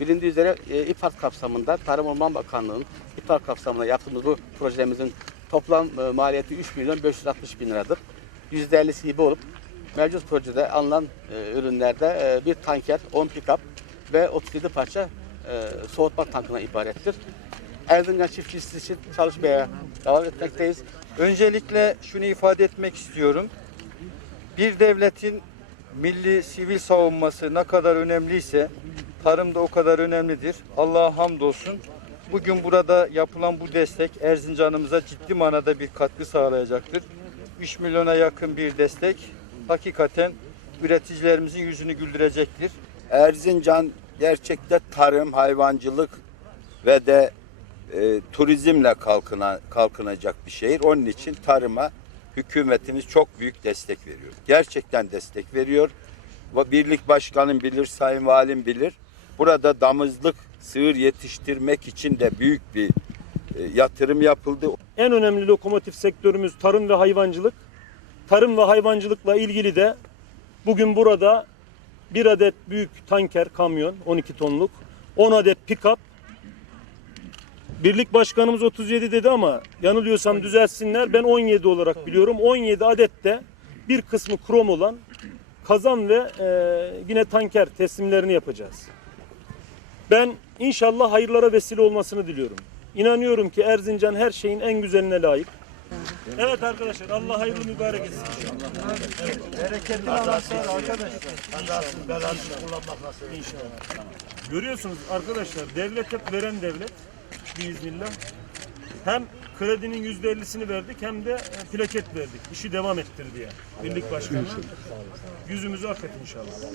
Bilindiği üzere e, İPART kapsamında Tarım Orman Bakanlığı'nın İPART kapsamında yaptığımız bu projemizin toplam e, maliyeti 3 milyon 560 bin liradır. %50'si hibe olup mevcut projede alınan e, ürünlerde e, bir tanker, 10 pick-up ve 37 parça e, soğutma tankına ibarettir. Erzincan çiftçisi için çalışmaya devam etmekteyiz. Öncelikle şunu ifade etmek istiyorum. Bir devletin milli sivil savunması ne kadar önemliyse tarım da o kadar önemlidir. Allah'a hamdolsun. Bugün burada yapılan bu destek Erzincan'ımıza ciddi manada bir katkı sağlayacaktır. 3 milyona yakın bir destek hakikaten üreticilerimizin yüzünü güldürecektir. Erzincan gerçekte tarım, hayvancılık ve de e, turizmle kalkına, kalkınacak bir şehir. Onun için tarıma hükümetimiz çok büyük destek veriyor. Gerçekten destek veriyor. Ve Birlik başkanım bilir, sayın valim bilir. Burada damızlık, sığır yetiştirmek için de büyük bir e, yatırım yapıldı. en önemli lokomotif sektörümüz tarım ve hayvancılık. Tarım ve hayvancılıkla ilgili de bugün burada bir adet büyük tanker kamyon 12 tonluk, 10 adet pick-up. Birlik başkanımız 37 dedi ama yanılıyorsam düzeltsinler. Ben 17 olarak biliyorum. 17 adet de bir kısmı krom olan kazan ve e, yine tanker teslimlerini yapacağız. Ben inşallah hayırlara vesile olmasını diliyorum. İnanıyorum ki Erzincan her şeyin en güzeline layık. Evet arkadaşlar Allah hayırlı mübarek etsin. Bereketli Allah'ın arkadaşlar. Kazasız belasız kullanmak nasıl? İnşallah. Görüyorsunuz arkadaşlar devlet hep veren devlet biiznillah. Hem kredinin yüzde ellisini verdik hem de plaket verdik. İşi devam ettir diye. Birlik başkanı. Yüzümüzü affet inşallah.